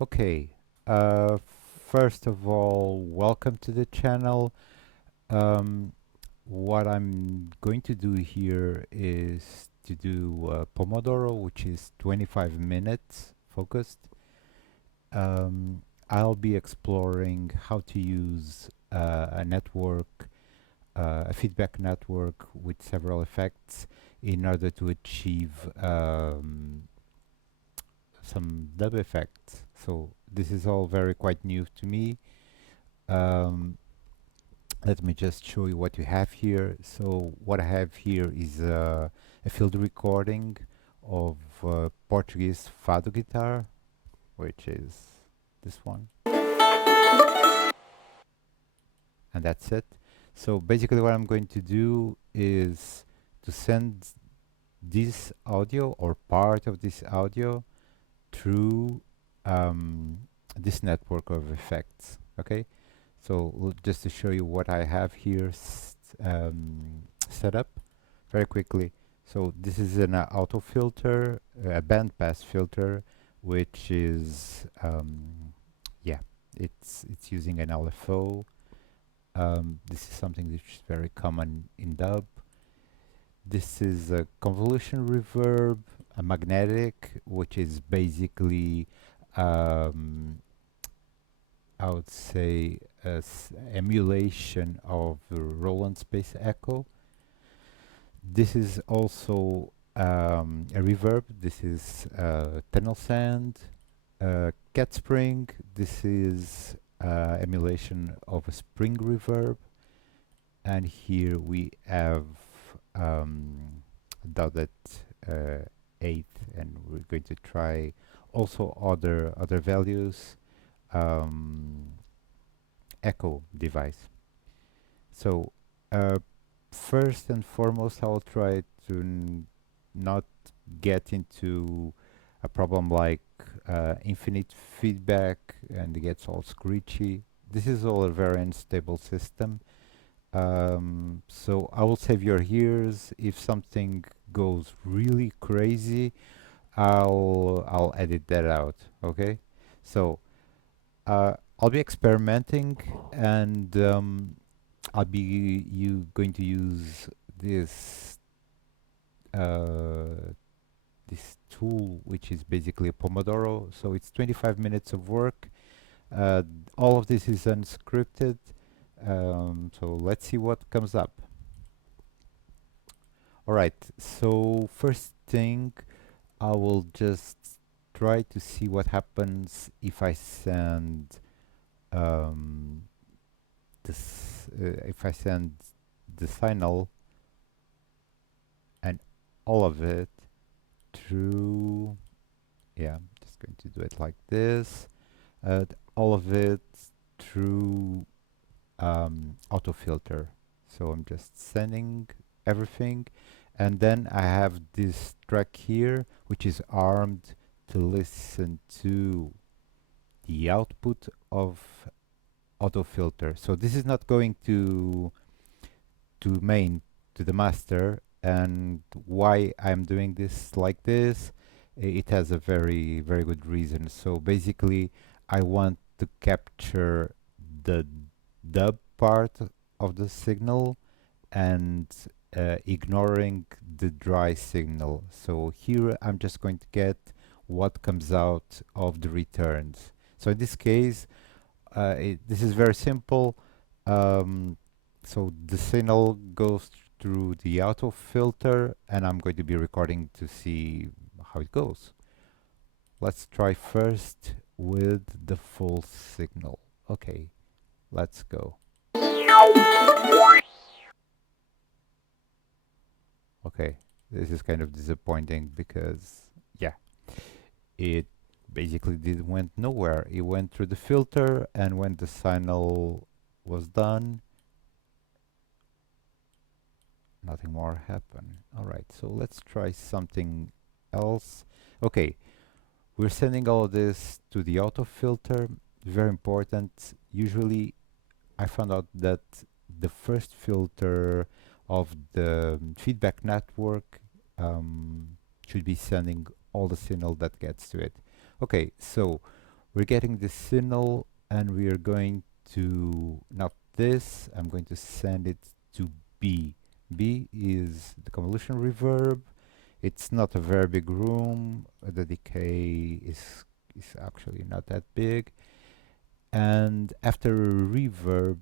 Okay, uh, first of all, welcome to the channel. Um, what I'm going to do here is to do Pomodoro, which is 25 minutes focused. Um, I'll be exploring how to use a network, a feedback network with several effects in order to achieve some dub effects. So this is all very quite new to me. Um, Let me just show you what you have here. So what I have here is a field recording of Portuguese fado guitar, which is this one, and that's it. So basically what I'm going to do is to send this audio or part of this audio through this network of effects. Okay, so just to show you what I have here set up very quickly. So this is an auto filter, a bandpass filter, which is yeah, it's using an LFO. This is something which is very common in dub. This is a convolution reverb, a magnetic, which is basically um, I would say emulation of the Roland space echo. This is also a reverb. This is tunnel sand, cat spring. This is emulation of a spring reverb, and here we have dotted uh, eighth, and we're going to try also other values. Um, Echo device. So uh, first and foremost, I'll try to not get into a problem like infinite feedback and it gets all screechy. This is all a very unstable system. So I will save your ears. If something goes really crazy, I'll edit that out. Okay. So I'll be experimenting, and I'll be going to use this uh, this tool, which is basically a Pomodoro. So it's 25 minutes of work. Uh, all of this is unscripted. So let's see what comes up. All right. So first thing, I will just try to see what happens if I send um, this if I send the signal and all of it through, yeah, I'm just going to do it like this, all of it through auto filter. So I'm just sending everything, and then I have this track here which is armed to listen to the output of auto filter. So this is not going to main, to the master. And why I'm doing this like this, it has a very good reason. So basically I want to capture the dub part of the signal and ignoring the dry signal. So here I'm just going to get what comes out of the returns. So in this case, this is very simple. Um, so the signal goes through the auto filter, and I'm going to be recording to see how it goes. Let's try first with the full signal. Okay, let's go. Okay, this is kind of disappointing because, yeah, it basically did went nowhere. It went through the filter, and when the signal was done, nothing more happened. All right, so let's try something else. Okay, we're sending all of this to the auto filter. Very important. Usually, I found out that the first filter of the feedback network should be sending all the signal that gets to it. Okay, so we're getting the signal and we are going to, not this, I'm going to send it to B. B is the convolution reverb. It's not a very big room. The decay is actually not that big. And after reverb,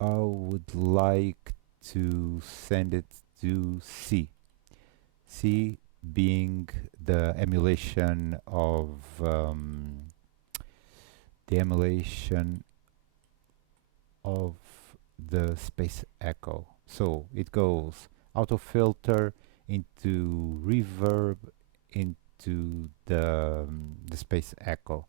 I would like to send it to C. C being the emulation of the emulation of the space echo. So it goes auto filter into reverb into the space echo.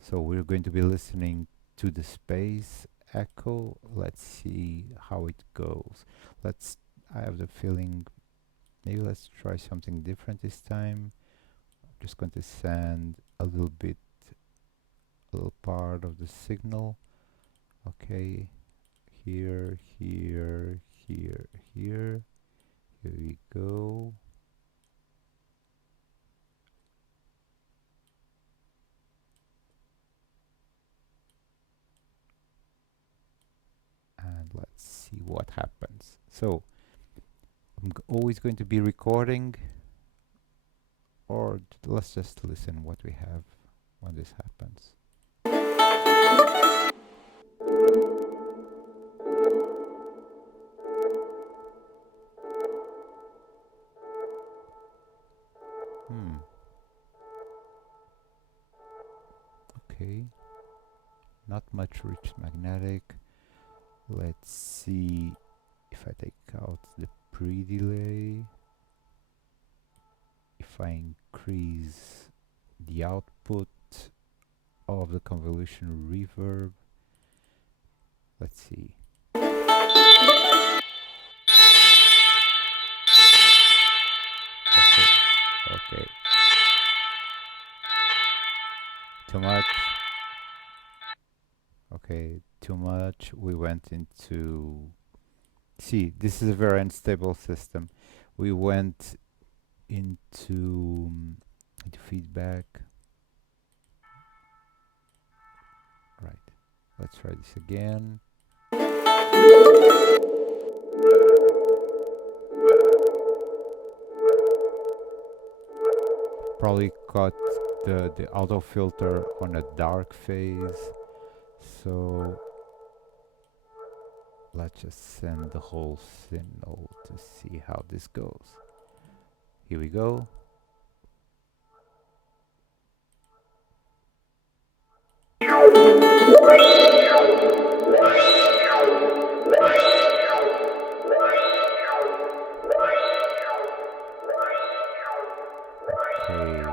So we're going to be listening to the space echo. Let's see how it goes. I have the feeling, maybe let's try something different this time. I'm just going to send a little part of the signal. Okay, here, here, here, here. Here we go. And let's see what happens. So I'm always going to be recording, or let's just listen what we have when this happens. Okay, not much rich magnetic. Let's see if I take out the pre-delay, if I increase the output of the convolution reverb. Let's see. Okay. Too much. Okay, too much. We went into... See, this is a very unstable system. We went into feedback. Right. Let's try this again. Probably cut the auto filter on a dark phase. So let's just send the whole signal to see how this goes. Here we go. Okay.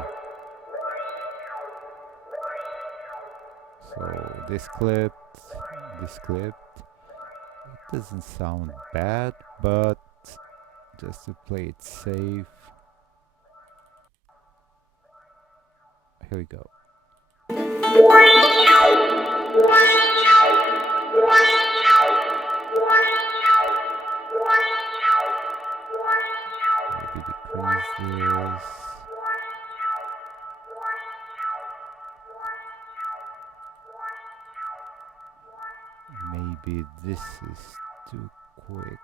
So this clip, it doesn't sound bad, but just to play it safe, here we go. Maybe decrease this. Maybe this is too quick.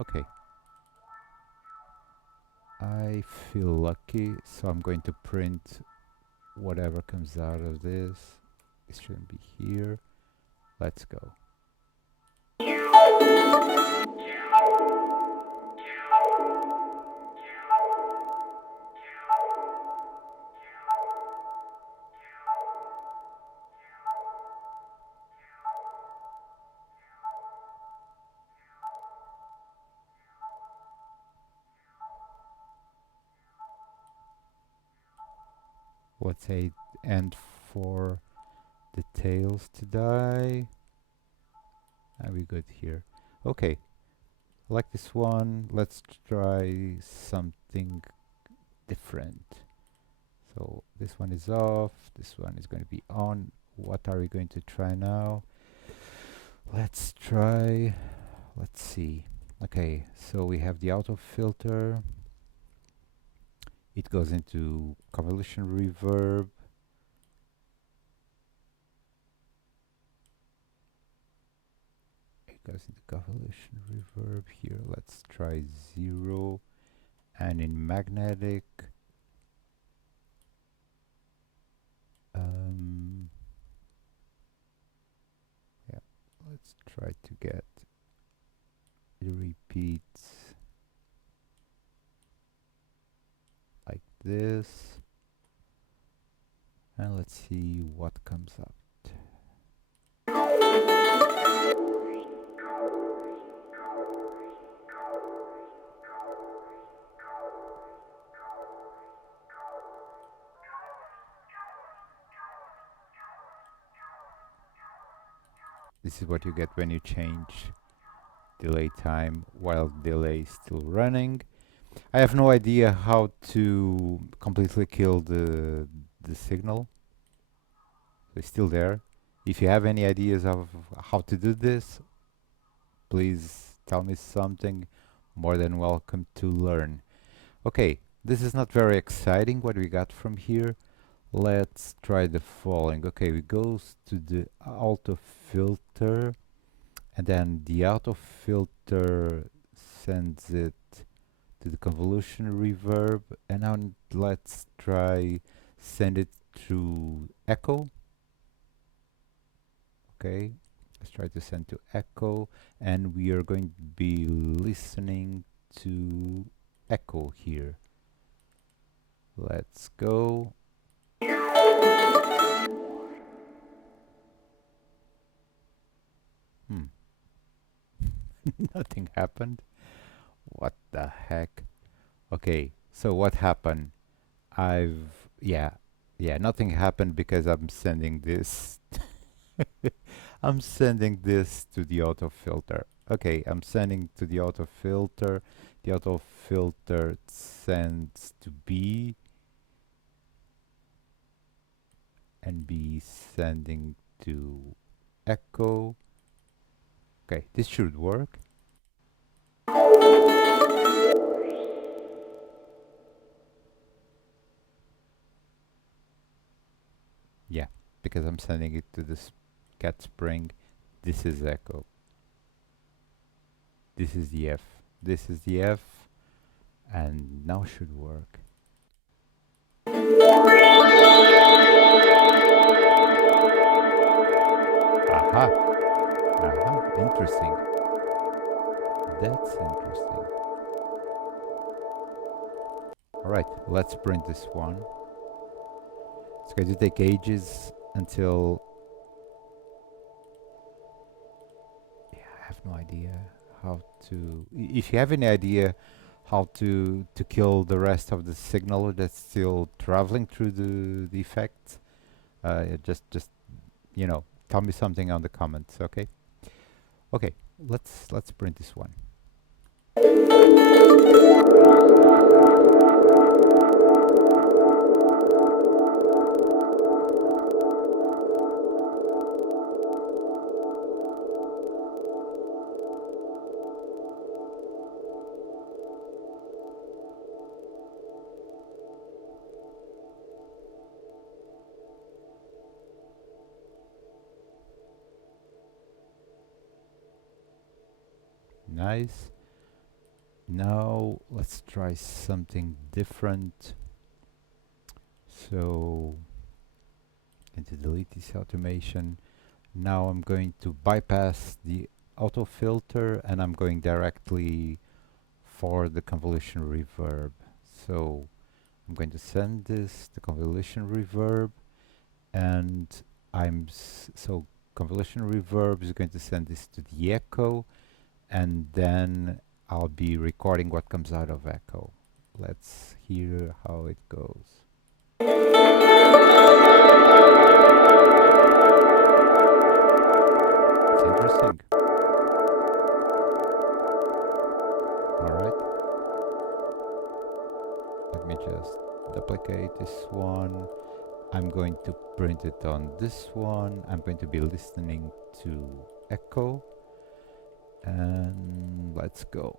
Okay. I feel lucky, so I'm going to print whatever comes out of this. It shouldn't be here. Let's go. Let's say and for the tails to die. And we're good here. Okay, I like this one. Let's try something different. So this one is off, this one is going to be on. What are we going to try now? Let's see. Okay, so we have the auto filter. It goes into convolution reverb. It goes into convolution reverb here. Let's try 0. And in magnetic, yeah, let's try to get the repeats like this. And let's see what comes up. This is what you get when you change delay time while delay is still running. I have no idea how to completely kill the signal. It's still there. If you have any ideas of how to do this, please tell me something. More than welcome to learn. Okay, this is not very exciting what we got from here. Let's try the following. Okay, we goes to the auto filter, and then the auto filter sends it to the convolution reverb, and now let's try send it through echo. Okay, let's try to send to echo, and we are going to be listening to echo here. Let's go. Nothing happened. What the heck? Okay, so what happened? Yeah, nothing happened because I'm sending this. I'm sending this to the auto filter. Okay, I'm sending to the auto filter. The auto filter sends to B, and B sending to echo. Okay, this should work. Yeah, because I'm sending it to this cat spring. This is echo. This is the F. This is the F, and now should work. Aha! Aha! Interesting. That's interesting. Alright, let's print this one. It's going to take ages until... Yeah, I have no idea how to... If you have any idea how to kill the rest of the signal that's still traveling through the effect, just you know, tell me something on the comments, okay? Okay, let's print this one. Nice. Now let's try something different. So, going to delete this automation. Now I'm going to bypass the auto filter, and I'm going directly for the convolution reverb. So I'm going to send this to convolution reverb, and so convolution reverb is going to send this to the echo, and then I'll be recording what comes out of echo. Let's hear how it goes. It's interesting. Alright. Let me just duplicate this one. I'm going to print it on this one. I'm going to be listening to echo. And let's go.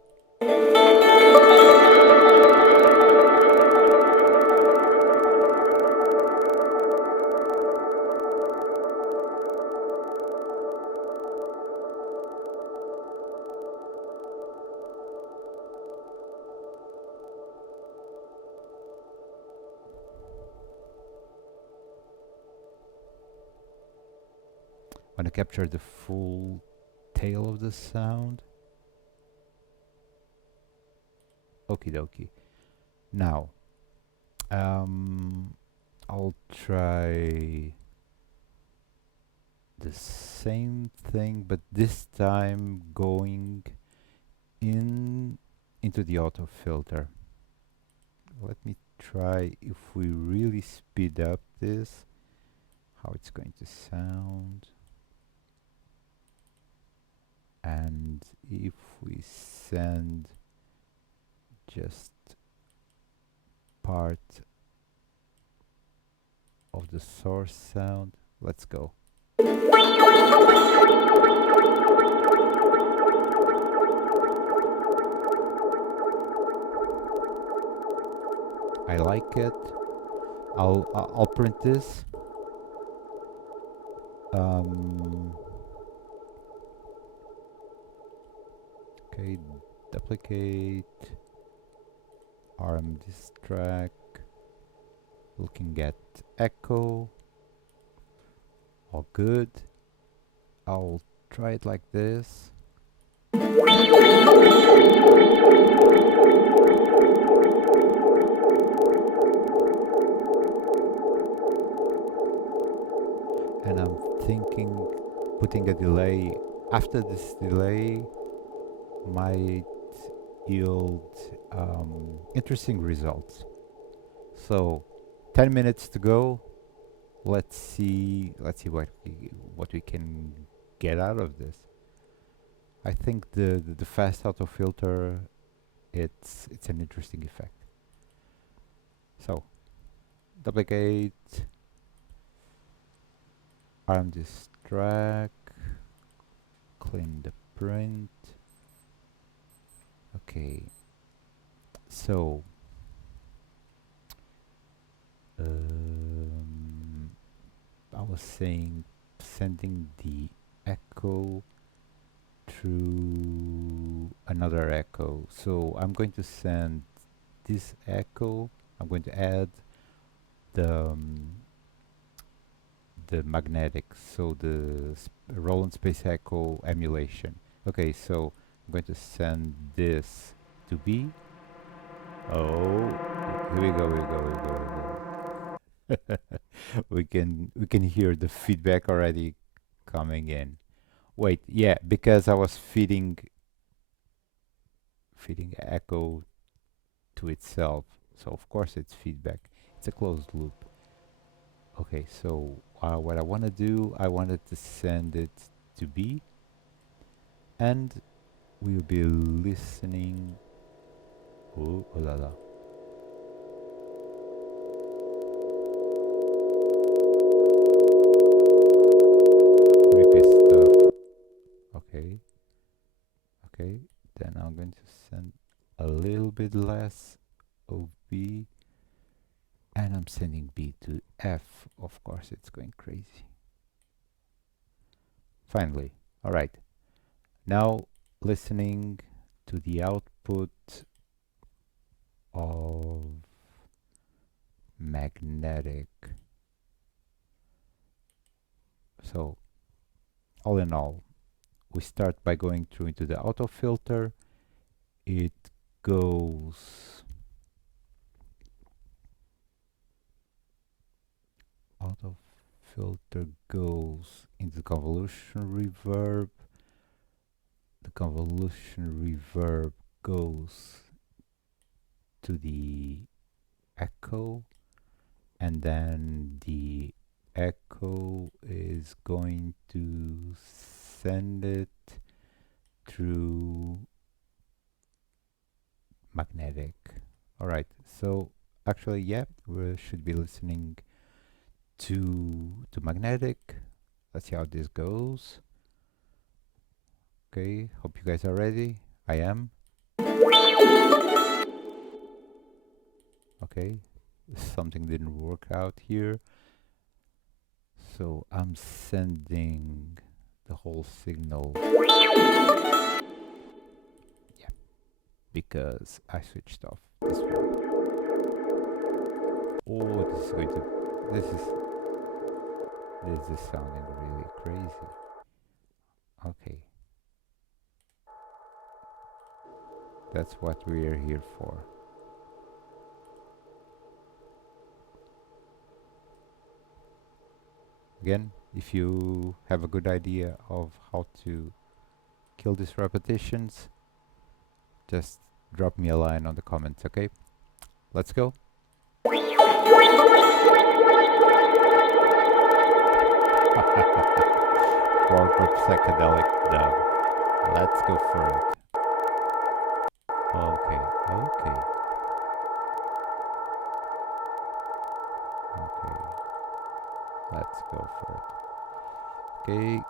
Want to capture the full tail of the sound. Okie dokie. Now, I'll try the same thing, but this time going into the auto filter. Let me try if we really speed up this, how it's going to sound. And if we send just part of the source sound, let's go. I like it. I'll print this. Okay, duplicate. RM this track. Looking at echo. All good. I'll try it like this. And I'm thinking putting a delay after this delay might yield interesting results. So 10 minutes to go. Let's see what we can get out of this. I think the fast auto filter, it's an interesting effect. So duplicate, arm this track, clean the print. Okay, so I was saying sending the echo through another echo. So I'm going to send this echo. I'm going to add the magnetic, so the Roland Space Echo emulation. Okay, so I'm going to send this to B. Oh, here we go, here we go, here we go, here we go. We can hear the feedback already coming in. Wait, yeah, because I was feeding echo to itself, so of course it's feedback. It's a closed loop. Okay, so what I want to do, I wanted to send it to B, and we'll be listening. Oh, oh la la. Creepy stuff. Okay, okay. Then I'm going to send a little bit less of B, and I'm sending B to F. Of course, it's going crazy. Finally, all right. Now listening to the output of magnetic. So all in all, we start by going through into the auto filter. It goes auto filter goes into convolution reverb. The convolution reverb goes to the echo, and then the echo is going to send it through magnetic. All right, so actually, yeah, we should be listening to magnetic. Let's see how this goes. Okay, hope you guys are ready. I am. Okay, something didn't work out here. So I'm sending the whole signal. Yeah, because I switched off this one. Oh, this is sounding really crazy. Okay. That's what we are here for. Again, if you have a good idea of how to kill these repetitions, just drop me a line on the comments, okay? Let's go. Corporate psychedelic dub. Let's go for it. Okay, okay, okay. Let's go for it. Okay.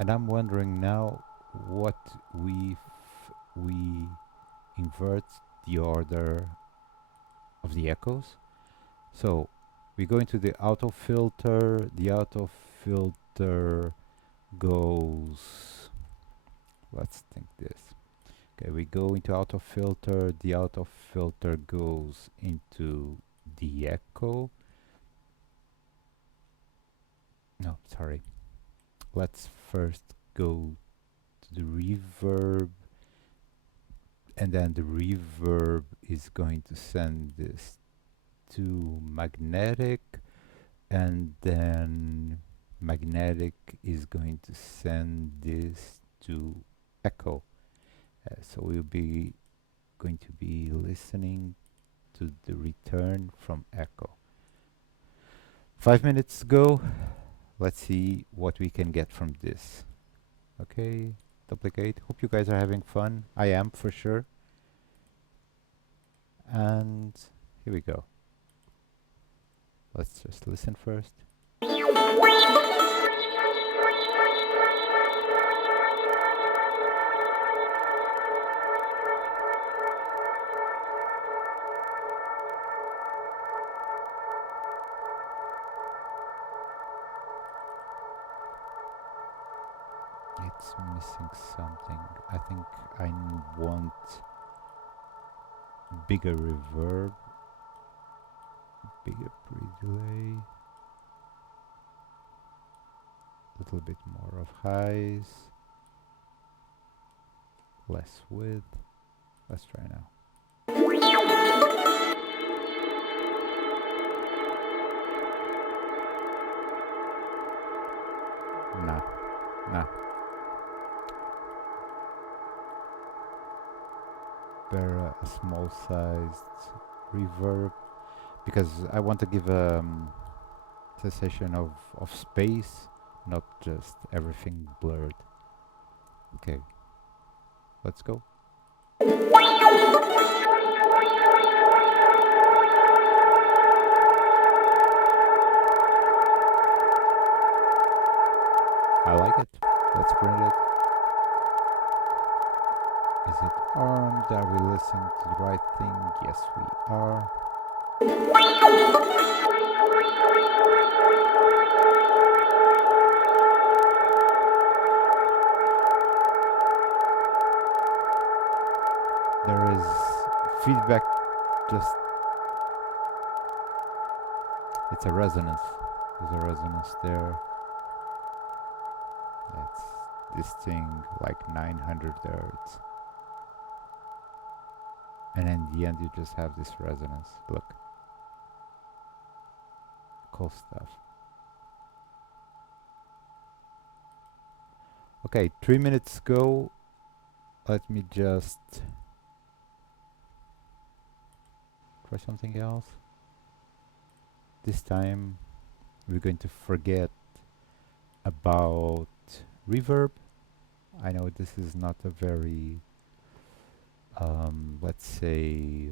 And I'm wondering now what we invert the order of the echoes. So we go into the auto filter. The auto filter goes. Let's think this. Okay, we go into auto filter. The auto filter goes into the echo. No, sorry. Let's first go to the reverb, and then the reverb is going to send this to magnetic, and then magnetic is going to send this to echo. So we'll be going to be listening to the return from echo. 5 minutes ago. Let's see what we can get from this. Okay, duplicate. Hope you guys are having fun. I am for sure. And here we go. Let's just listen first. It's missing something. I think I want bigger reverb, bigger pre-delay, a little bit more of highs, less width. Let's try now. Nah, nah. Better a small sized reverb, because I want to give a sensation of space, not just everything blurred. Okay, let's go. I like it. Let's print it. Is it armed? Are we listening to the right thing? Yes, we are. There is feedback, just it's a resonance. There's a resonance there. That's this thing like 900 hertz. And in the end you just have this resonance. Look. Cool stuff. Okay, 3 minutes ago. Let me just try something else. This time we're going to forget about reverb. I know this is not a very, let's say,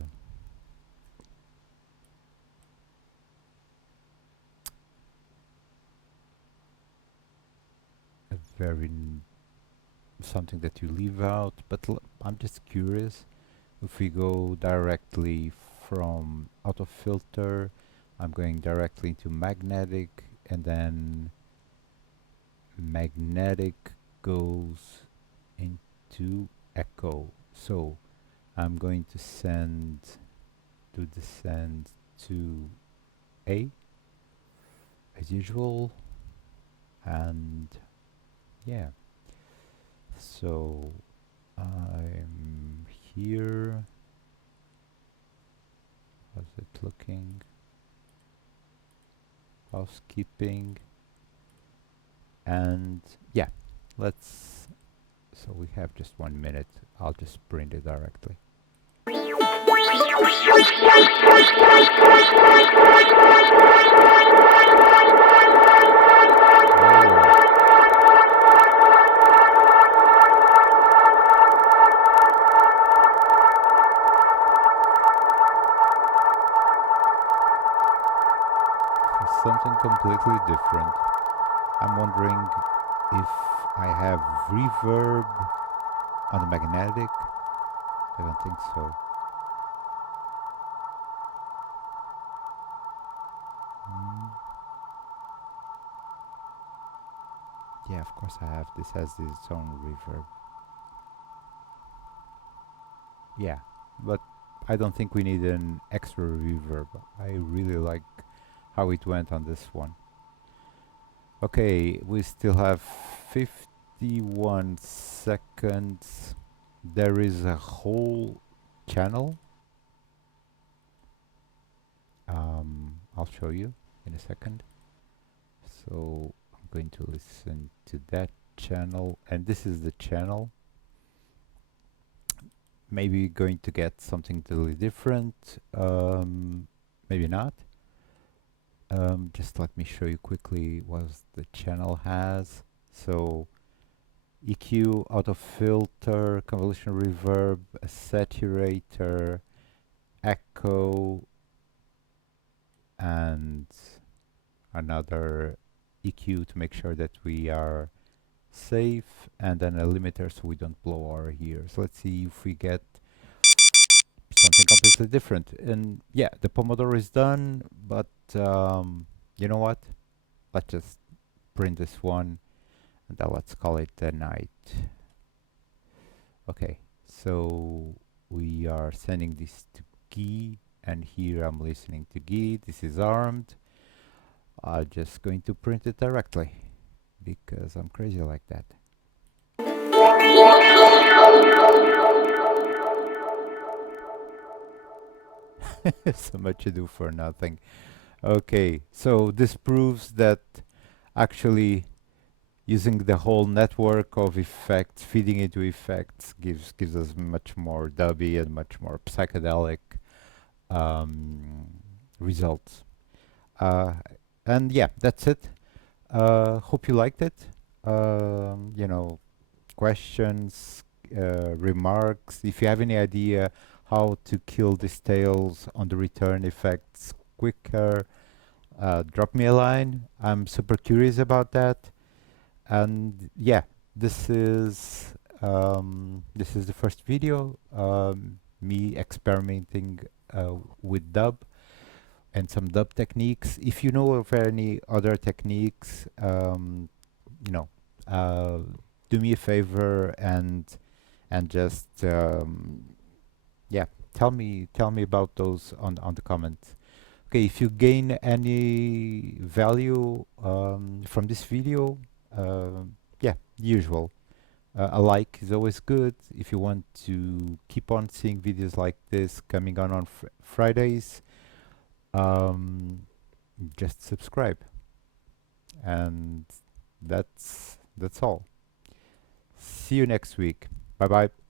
a very something that you leave out, but I'm just curious. If we go directly from auto filter, I'm going directly to magnetic, and then magnetic goes into echo. So I'm going to descend to A as usual, and yeah, so I'm here. How's it looking? Housekeeping, and yeah, let's. So we have just 1 minute. I'll just print it directly. Something completely different. I'm wondering if I have reverb on the magnetic. I don't think so. Mm. Yeah, of course I have. This has its own reverb. Yeah, but I don't think we need an extra reverb. I really like how it went on this one. Okay, we still have 51 seconds. There is a whole channel. I'll show you in a second. So I'm going to listen to that channel, and this is the channel. Maybe going to get something totally different, maybe not. Just let me show you quickly what the channel has. So EQ, auto filter, convolution reverb, a saturator, echo, and another EQ to make sure that we are safe, and then a limiter so we don't blow our ears. Let's see if we get something completely different. And yeah, the Pomodoro is done, but you know what? Let's just print this one, and then let's call it a night. Okay, so we are sending this to Guy, and here I'm listening to Guy. This is armed. I'm just going to print it directly because I'm crazy like that. So much ado for nothing. Okay, so this proves that actually using the whole network of effects, feeding into effects, gives us much more dubby and much more psychedelic um, results. Uh, and yeah, that's it. Hope you liked it. You know, questions, remarks. If you have any idea how to kill these tails on the return effects quicker, drop me a line. I'm super curious about that. And yeah, this is the first video, me experimenting with dub and some dub techniques. If you know of any other techniques, you know, uh, do me a favor and just yeah, tell me about those on the comments. Okay, if you gain any value from this video, yeah, usual. A like is always good. If you want to keep on seeing videos like this coming on Fridays, um, just subscribe. And that's all. See you next week. Bye bye.